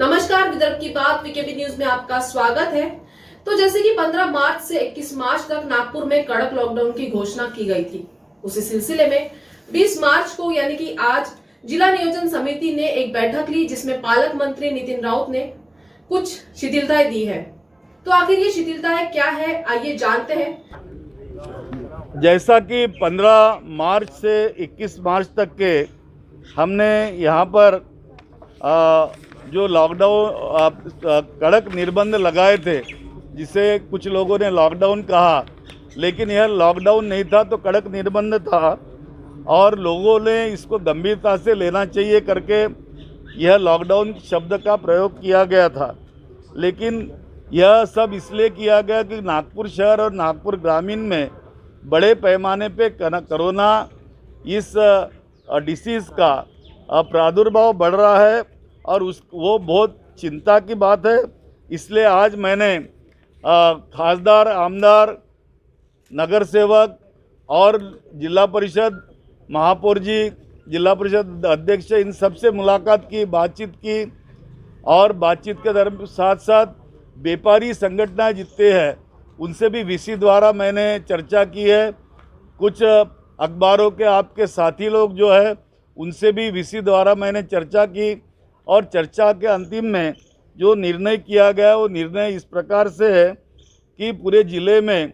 नमस्कार, विदर्भ की बात वीकेबी न्यूज में आपका स्वागत है। तो जैसे कि 15 मार्च से 21 मार्च तक नागपुर में कड़क लॉकडाउन की घोषणा की गई थी, उसी सिलसिले में 20 मार्च को यानी कि आज जिला नियोजन समिति ने एक बैठक ली, जिसमें पालक मंत्री नितिन राउत ने कुछ शिथिलताएं दी है। तो आखिर ये शिथिलताएं क्या है, आइए जानते हैं। जैसा कि 15 मार्च से 21 मार्च तक के हमने यहाँ पर जो लॉकडाउन कड़क निर्बंध लगाए थे, जिसे कुछ लोगों ने लॉकडाउन कहा, लेकिन यह लॉकडाउन नहीं था, तो कड़क निर्बंध था और लोगों ने इसको गंभीरता से लेना चाहिए करके यह लॉकडाउन शब्द का प्रयोग किया गया था। लेकिन यह सब इसलिए किया गया कि नागपुर शहर और नागपुर ग्रामीण में बड़े पैमाने पे कोरोना इस डिसीज़ का प्रादुर्भाव बढ़ रहा है और वो बहुत चिंता की बात है। इसलिए आज मैंने खासदार, आमदार, नगर सेवक और जिला परिषद महापौर जी, जिला परिषद अध्यक्ष, इन सबसे मुलाकात की, बातचीत की और बातचीत के साथ साथ व्यापारी संगठन जितने हैं उनसे भी वीसी द्वारा मैंने चर्चा की है। कुछ अखबारों के आपके साथी लोग जो है उनसे भी वीसी द्वारा मैंने चर्चा की और चर्चा के अंतिम में जो निर्णय किया गया वो निर्णय इस प्रकार से है कि पूरे ज़िले में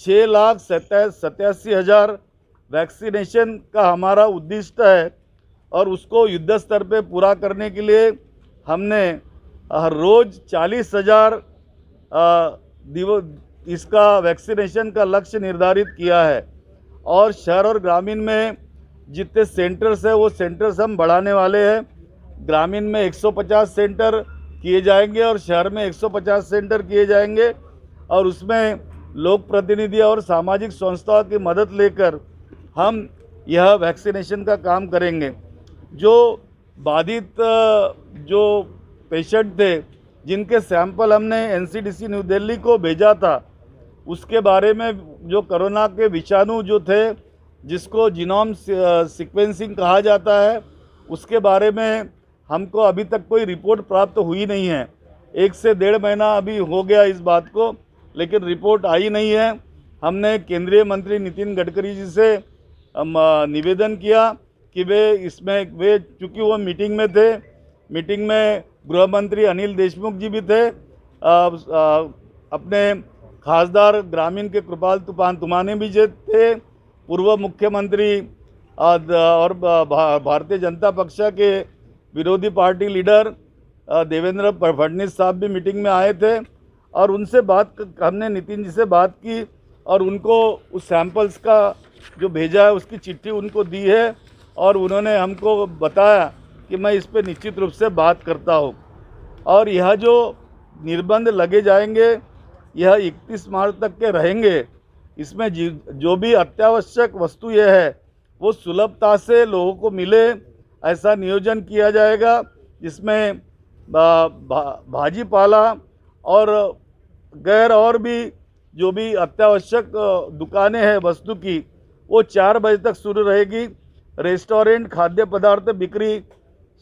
6,87,000 वैक्सीनेशन का हमारा उद्दिष्ट है और उसको युद्ध स्तर पे पूरा करने के लिए हमने हर रोज़ 40,000 इसका वैक्सीनेशन का लक्ष्य निर्धारित किया है। और शहर और ग्रामीण में जितने सेंटर्स है वो सेंटर्स हम बढ़ाने वाले हैं। ग्रामीण में 150 सेंटर किए जाएंगे और शहर में 150 सेंटर किए जाएंगे और उसमें लोक प्रतिनिधि और सामाजिक संस्थाओं की मदद लेकर हम यह वैक्सीनेशन का काम करेंगे। जो बाधित जो पेशेंट थे जिनके सैंपल हमने एनसीडीसी न्यू दिल्ली को भेजा था, उसके बारे में जो कोरोना के विषाणु जो थे जिसको जीनोम सीक्वेंसिंग कहा जाता है, उसके बारे में हमको अभी तक कोई रिपोर्ट प्राप्त हुई नहीं है। 1 से 1.5 महीना अभी हो गया इस बात को, लेकिन रिपोर्ट आई नहीं है। हमने केंद्रीय मंत्री नितिन गडकरी जी से निवेदन किया कि वे चूँकि वो मीटिंग में थे, मीटिंग में गृह मंत्री अनिल देशमुख जी भी थे, अपने खासदार ग्रामीण के कृपाल तुमाने भी थे, पूर्व मुख्यमंत्री और भारतीय जनता पक्ष के विरोधी पार्टी लीडर देवेंद्र फडणवीस साहब भी मीटिंग में आए थे और उनसे हमने नितिन जी से बात की और उनको उस सैंपल्स का जो भेजा है उसकी चिट्ठी उनको दी है और उन्होंने हमको बताया कि मैं इस पर निश्चित रूप से बात करता हूँ। और यह जो निर्बंध लगे जाएंगे यह 31 मार्च तक के रहेंगे। इसमें जो भी अत्यावश्यक वस्तु यह है वो सुलभता से लोगों को मिले, ऐसा नियोजन किया जाएगा, जिसमें भाजी पाला और गैर और भी जो भी अत्यावश्यक दुकानें हैं वस्तु की, वो 4 बजे तक शुरू रहेगी। रेस्टोरेंट, खाद्य पदार्थ बिक्री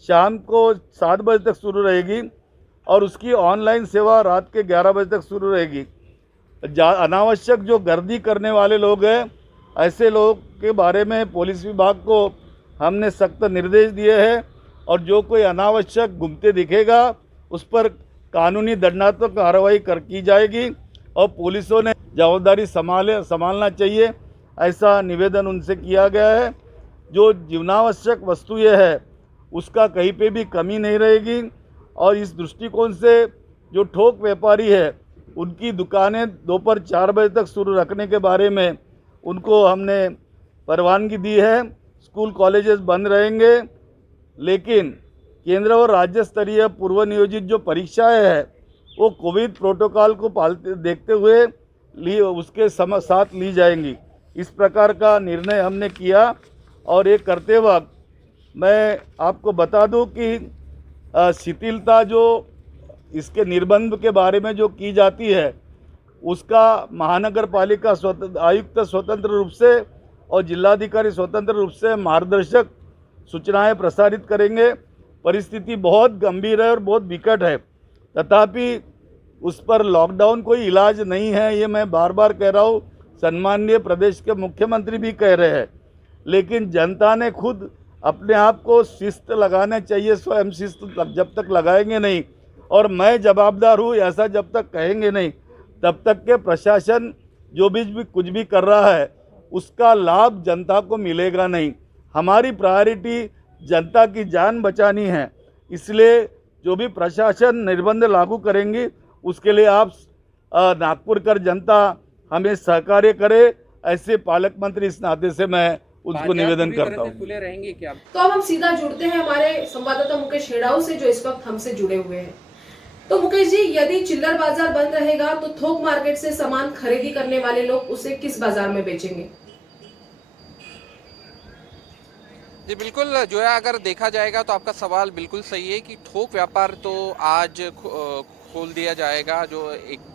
शाम को 7 बजे तक शुरू रहेगी और उसकी ऑनलाइन सेवा रात के 11 बजे तक शुरू रहेगी। अनावश्यक जो गर्दी करने वाले लोग हैं, ऐसे लोग के बारे में पुलिस विभाग को हमने सख्त निर्देश दिए हैं और जो कोई अनावश्यक घूमते दिखेगा उस पर कानूनी दंडात्मक कार्रवाई की जाएगी और पुलिसों ने जवाबदारी संभालना चाहिए, ऐसा निवेदन उनसे किया गया है। जो जीवनावश्यक वस्तु ये है उसका कहीं पे भी कमी नहीं रहेगी और इस दृष्टिकोण से जो थोक व्यापारी है उनकी दुकानें दोपहर 4 बजे तक शुरू रखने के बारे में उनको हमने परवानगी दी है। स्कूल कॉलेजेस बंद रहेंगे, लेकिन केंद्र और राज्य स्तरीय पूर्व नियोजित जो परीक्षाएं हैं वो कोविड प्रोटोकॉल को देखते हुए उसके साथ ली जाएंगी। इस प्रकार का निर्णय हमने किया और ये करते वक्त मैं आपको बता दूं कि शिथिलता जो इसके निर्बंध के बारे में जो की जाती है उसका महानगर पालिका आयुक्त स्वतंत्र रूप से और जिलाधिकारी स्वतंत्र रूप से मार्गदर्शक सूचनाएं प्रसारित करेंगे। परिस्थिति बहुत गंभीर है और बहुत विकट है। तथापि उस पर लॉकडाउन कोई इलाज नहीं है, ये मैं बार बार कह रहा हूँ, सम्माननीय प्रदेश के मुख्यमंत्री भी कह रहे हैं। लेकिन जनता ने खुद अपने आप को शिस्त लगाना चाहिए, स्वयं शिस्त जब तक लगाएंगे नहीं और मैं जवाबदार हूँ ऐसा जब तक कहेंगे नहीं, तब तक के प्रशासन जो भी कुछ भी कर रहा है उसका लाभ जनता को मिलेगा नहीं। हमारी प्रायोरिटी जनता की जान बचानी है, इसलिए जो भी प्रशासन निर्बंध लागू करेंगी उसके लिए आप नागपुर कर जनता हमें सहकार्य करे, ऐसे पालक मंत्री इस नाते से मैं उसको निवेदन करता हूँ। खुले रहेंगे क्या? तो अब हम सीधा जुड़ते हैं हमारे संवाददाता मुकेश हेड़ाऊ से, जो इस वक्त हमसे जुड़े हुए हैं। तो मुकेश जी, यदि चिल्लर बाजार बंद रहेगा तो थोक मार्केट से सामान खरीदी करने वाले लोग उसे किस बाजार में बेचेंगे? जी बिल्कुल, जो है अगर देखा जाएगा तो आपका सवाल बिल्कुल सही है कि थोक व्यापार तो आज खोल दिया जाएगा, जो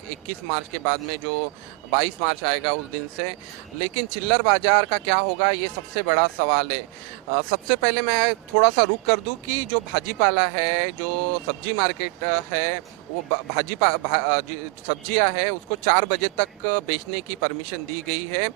21 मार्च के बाद में जो 22 मार्च आएगा उस दिन से। लेकिन चिल्लर बाजार का क्या होगा, ये सबसे बड़ा सवाल है। सबसे पहले मैं थोड़ा सा रुक कर दूं कि जो भाजीपाला है, जो सब्जी मार्केट है, वो सब्जियां है उसको 4 बजे तक बेचने की परमिशन दी गई है।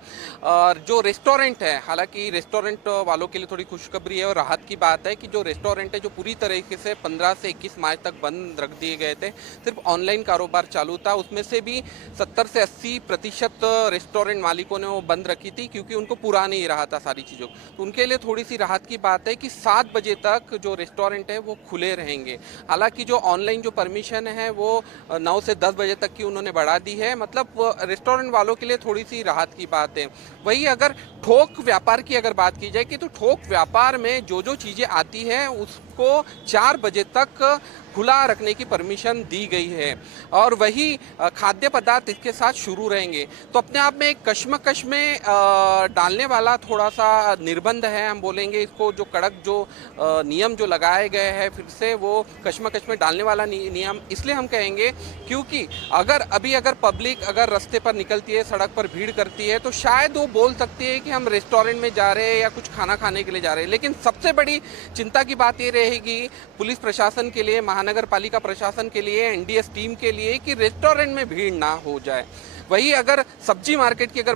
और जो रेस्टोरेंट है, हालांकि रेस्टोरेंट वालों के लिए थोड़ी खुशखबरी है और राहत की बात है कि जो रेस्टोरेंट है जो पूरी तरीके से 15 से 21 मार्च तक बंद रख दिए गए थे, सिर्फ ऑनलाइन कारोबार चालू था, उसमें से भी 70 से 80% रेस्टोरेंट मालिकों ने वो बंद रखी थी क्योंकि उनको पूरा नहीं रहा था सारी चीज़ों। तो उनके लिए थोड़ी सी राहत की बात है कि 7 बजे तक जो रेस्टोरेंट है वो खुले रहेंगे। हालांकि जो ऑनलाइन जो परमिशन है वो 9 से 10 बजे तक की उन्होंने बढ़ा दी है, मतलब रेस्टोरेंट वालों के लिए थोड़ी सी राहत की बात है। वही अगर थोक व्यापार की अगर बात की जाए कि तो थोक व्यापार में जो जो चीज़ें आती है उसको 4 बजे तक खुला रखने की परमिशन दी गई है और वही खाद्य पदार्थ इसके साथ शुरू रहेंगे। तो अपने आप में एक कश्मकश में डालने वाला थोड़ा सा निर्बंध है, हम बोलेंगे इसको, जो कड़क जो नियम जो लगाए गए हैं फिर से वो कश्मकश में डालने वाला नियम इसलिए हम कहेंगे क्योंकि अगर पब्लिक अगर रास्ते पर निकलती है, सड़क पर भीड़ करती है, तो शायद वो बोल सकती है कि हम रेस्टोरेंट में जा रहे हैं या कुछ खाना खाने के लिए जा रहे हैं। लेकिन सबसे बड़ी चिंता की बात ये रहेगी पुलिस प्रशासन के लिए, महानगर पालिका प्रशासन के लिए, एनडीएस टीम के लिए कि रेस्टोरेंट में भीड़ ना हो जाए। वही अगर सब्जी मार्केट की अगर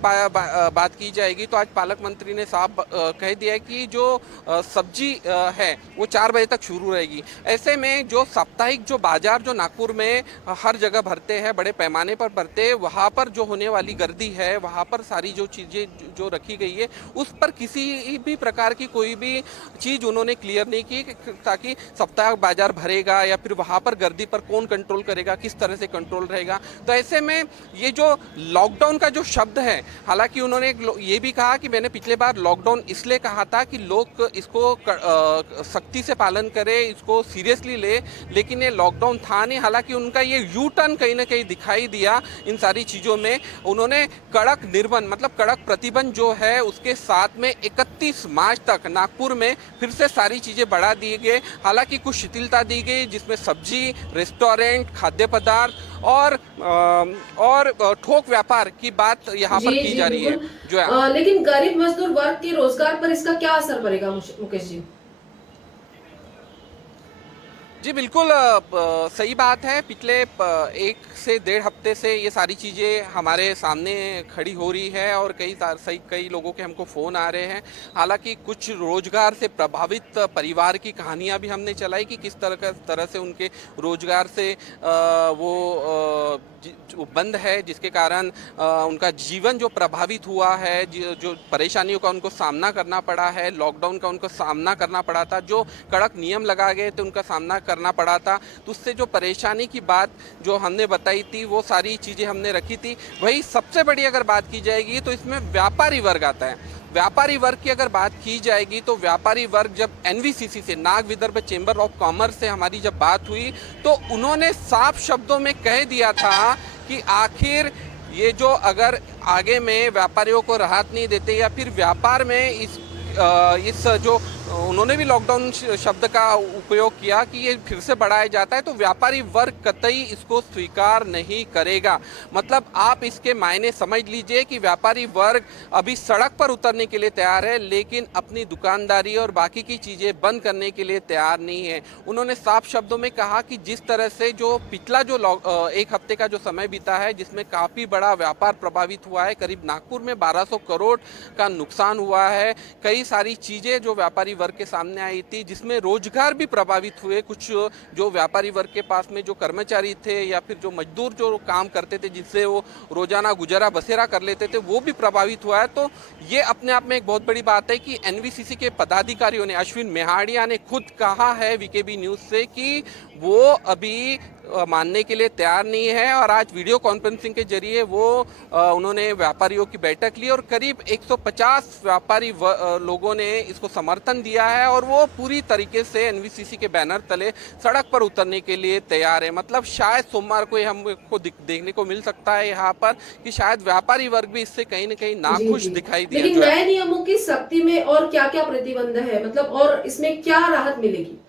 बात की जाएगी तो आज पालक मंत्री ने साफ कह दिया है कि जो सब्जी है वो 4 बजे तक शुरू रहेगी। ऐसे में जो साप्ताहिक जो बाजार जो नागपुर में हर जगह भरते हैं, बड़े पैमाने पर भरते हैं, वहाँ पर जो होने वाली गर्दी है, वहाँ पर सारी जो चीज़ें जो रखी गई है उस पर किसी भी प्रकार की कोई भी चीज़ उन्होंने क्लियर नहीं की ताकि साप्ताहिक बाजार भरेगा या फिर वहाँ पर गर्दी पर कौन कंट्रोल करेगा, किस तरह से कंट्रोल रहेगा। तो ऐसे में ये जो लॉकडाउन का जो शब्द है, हालांकि उन्होंने ये भी कहा कि मैंने पिछले बार लॉकडाउन इसलिए कहा था कि लोग इसको सख्ती से पालन करें, इसको सीरियसली ले, लेकिन ये लॉकडाउन था नहीं। हालांकि उनका ये यू टर्न कहीं ना कहीं दिखाई दिया इन सारी चीज़ों में। उन्होंने कड़क निर्बंध मतलब कड़क प्रतिबंध जो है उसके साथ में 31 मार्च तक नागपुर में फिर से सारी चीज़ें बढ़ा दी गई। हालांकि कुछ शिथिलता दी गई जिसमें सब्जी, रेस्टोरेंट, खाद्य पदार्थ और थोक व्यापार की बात यहाँ पर की जा रही है जो है। लेकिन गरीब मजदूर वर्ग के रोजगार पर इसका क्या असर पड़ेगा मुकेश जी? जी बिल्कुल सही बात है। पिछले 1 से 1.5 हफ्ते से ये सारी चीज़ें हमारे सामने खड़ी हो रही है और कई लोगों के हमको फ़ोन आ रहे हैं। हालांकि कुछ रोजगार से प्रभावित परिवार की कहानियां भी हमने चलाई कि किस तरह से उनके रोजगार से वो बंद है, जिसके कारण उनका जीवन जो प्रभावित हुआ है, जो परेशानियों का उनको सामना करना पड़ा है, लॉकडाउन का उनको सामना करना पड़ा था, जो कड़क नियम लगाए गए थे उनका सामना करना पड़ा था। तो उससे जो परेशानी की बात जो हमने बताई थी वो सारी चीज़ें हमने रखी थी। वही सबसे बड़ी अगर बात की जाएगी तो इसमें व्यापारी वर्ग आता है। व्यापारी वर्ग की अगर बात की जाएगी तो व्यापारी वर्ग जब एनवीसीसी से, Nag Vidarbha chamber of commerce से हमारी जब बात हुई तो उन्होंने साफ शब्दों में कह दिया था कि आखिर ये जो अगर आगे में व्यापारियों को राहत नहीं देते या फिर व्यापार में इस जो उन्होंने भी लॉकडाउन शब्द का उपयोग किया कि ये फिर से बढ़ाया जाता है तो व्यापारी वर्ग कतई इसको स्वीकार नहीं करेगा। मतलब आप इसके मायने समझ लीजिए कि व्यापारी वर्ग अभी सड़क पर उतरने के लिए तैयार है, लेकिन अपनी दुकानदारी और बाकी की चीज़ें बंद करने के लिए तैयार नहीं है। उन्होंने साफ शब्दों में कहा कि जिस तरह से जो पिछला जो एक हफ्ते का जो समय बीता है, जिसमें काफ़ी बड़ा व्यापार प्रभावित हुआ है, करीब नागपुर में 1200 करोड़ का नुकसान हुआ है, कई सारी चीज़ें जो व्यापारी वर्ग के सामने आई थी, जिसमें रोजगार भी प्रभावित हुए। कुछ जो व्यापारी वर्ग के पास में जो कर्मचारी थे या फिर जो मजदूर जो काम करते थे, जिससे वो रोजाना गुजारा बसेरा कर लेते थे, वो भी प्रभावित हुआ है। तो ये अपने आप में एक बहुत बड़ी बात है कि एनवीसीसी के पदाधिकारियों ने, अश्विन मेहाड़िया ने खुद कहा है वीकेबी न्यूज से कि वो अभी मानने के लिए तैयार नहीं है। और आज वीडियो कॉन्फ्रेंसिंग के जरिए वो उन्होंने व्यापारियों की बैठक ली और करीब 150 व्यापारी लोगों ने इसको समर्थन दिया है और वो पूरी तरीके से एनवीसीसी के बैनर तले सड़क पर उतरने के लिए तैयार है। मतलब शायद सोमवार को हमको देखने को मिल सकता है यहाँ पर कि शायद व्यापारी वर्ग भी इससे कहीं न कहीं नाखुश दिखाई दिया। लेकिन नए नियमों की सख्ती में और क्या क्या प्रतिबंध है, मतलब और इसमें क्या राहत मिलेगी?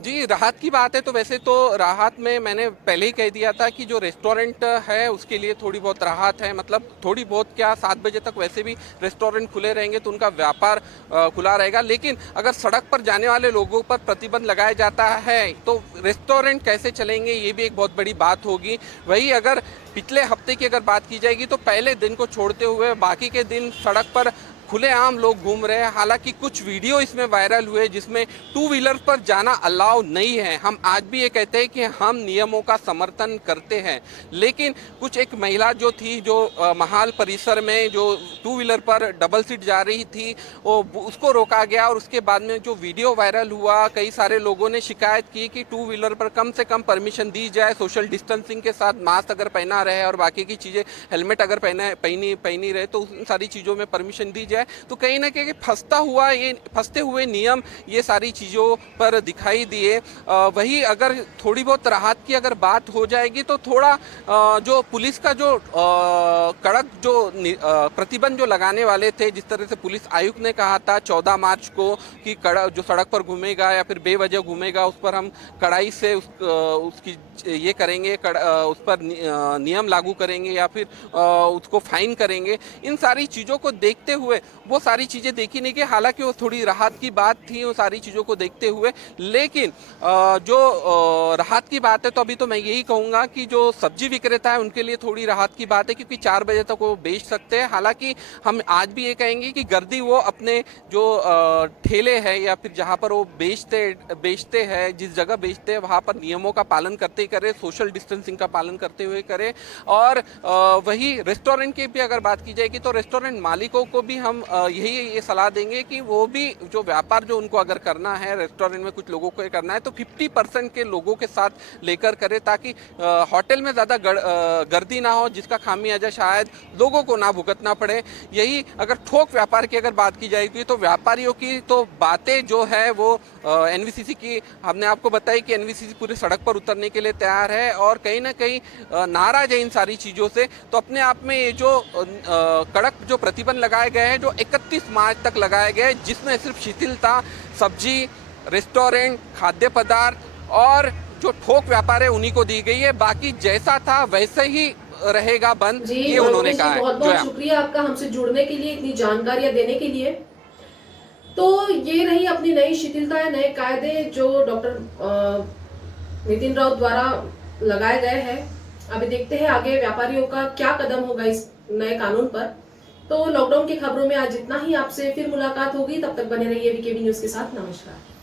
जी, राहत की बात है तो वैसे तो राहत में मैंने पहले ही कह दिया था कि जो रेस्टोरेंट है उसके लिए थोड़ी बहुत राहत है। मतलब थोड़ी बहुत क्या, 7 बजे तक वैसे भी रेस्टोरेंट खुले रहेंगे तो उनका व्यापार खुला रहेगा। लेकिन अगर सड़क पर जाने वाले लोगों पर प्रतिबंध लगाया जाता है तो रेस्टोरेंट कैसे चलेंगे, ये भी एक बहुत बड़ी बात होगी। वही अगर पिछले हफ्ते की अगर बात की जाएगी तो पहले दिन को छोड़ते हुए बाकी के दिन सड़क पर खुलेआम लोग घूम रहे हैं। हालांकि कुछ वीडियो इसमें वायरल हुए जिसमें 2 व्हीलर पर जाना अलाउ नहीं है। हम आज भी ये कहते हैं कि हम नियमों का समर्थन करते हैं, लेकिन कुछ एक महिला जो थी, जो महाल परिसर में जो 2 व्हीलर पर डबल सीट जा रही थी, उसको रोका गया। और उसके बाद में जो वीडियो वायरल हुआ, कई सारे लोगों ने शिकायत की कि 2 व्हीलर पर कम से कम परमिशन दी जाए, सोशल डिस्टेंसिंग के साथ मास्क अगर पहना रहे और बाकी की चीज़ें, हेलमेट अगर पहनी रहे तो उन सारी चीज़ों में परमिशन दी जाए। तो कहीं ना कहीं फंसते हुए नियम ये सारी चीज़ों पर दिखाई दिए। वही अगर थोड़ी बहुत राहत की अगर बात हो जाएगी तो थोड़ा जो पुलिस का जो कड़क जो प्रतिबंध जो लगाने वाले थे, जिस तरह से पुलिस आयुक्त ने कहा था 14 मार्च को कि जो सड़क पर घूमेगा या फिर बेवजह घूमेगा उस पर हम कड़ाई से उसकी ये करेंगे, उस पर नियम लागू करेंगे या फिर उसको फाइन करेंगे। इन सारी चीज़ों को देखते हुए वो सारी चीज़ें देखी नहीं गई। हालांकि वो थोड़ी राहत की बात थी वो सारी चीज़ों को देखते हुए, लेकिन जो राहत की बात है तो अभी तो मैं यही कहूँगा कि जो सब्जी विक्रेता है उनके लिए थोड़ी राहत की बात है, क्योंकि 4 बजे तक वो बेच सकते हैं। हालांकि हम आज भी ये कहेंगे कि गर्दी वो अपने जो ठेले हैं या फिर जहाँ पर वो बेचते हैं, जिस जगह बेचते हैं वहाँ पर नियमों का पालन करते ही करें, सोशल डिस्टेंसिंग का पालन करते हुए करें। और वही रेस्टोरेंट की भी अगर बात की जाएगी तो रेस्टोरेंट मालिकों को भी हम ये सलाह देंगे कि वो भी जो व्यापार जो उनको अगर करना है, रेस्टोरेंट में कुछ लोगों को करना है तो 50% के लोगों के साथ लेकर करें, ताकि होटल में ज़्यादा गर्दी ना हो, जिसका खामियाजा शायद लोगों को ना भुगतना पड़े। यही अगर थोक व्यापार की अगर बात की जाएगी तो व्यापारियों की तो बातें जो है वो एनवीसीसी की, हमने आपको बताई कि एनवीसीसी पूरे सड़क पर उतरने के लिए तैयार है और कहीं ना कहीं नाराज है इन सारी चीज़ों से। तो अपने आप में ये जो कड़क जो प्रतिबंध लगाए गए हैं, जो 31 मार्च तक लगाए गए, जिसमें सिर्फ शिथिलता सब्जी, रेस्टोरेंट, खाद्य पदार्थ और जो थोक व्यापार है उन्हीं को दी गई है। बाकी जैसा था वैसे ही रहेगा बंद, ये उन्होंने कहा है। बहुत बहुत शुक्रिया आपका हमसे जुड़ने के लिए, इतनी जानकारियां देने के लिए। तो ये रही अपनी नई शिथिलता है, नए कायदे जो डॉक्टर नितिन राउत द्वारा लगाए गए हैं। अभी देखते हैं आगे व्यापारियों का क्या कदम होगा इस नए कानून पर। तो लॉकडाउन की खबरों में आज इतना ही। आपसे फिर मुलाकात होगी, तब तक बने रहिए वीकेबी न्यूज के साथ। नमस्कार।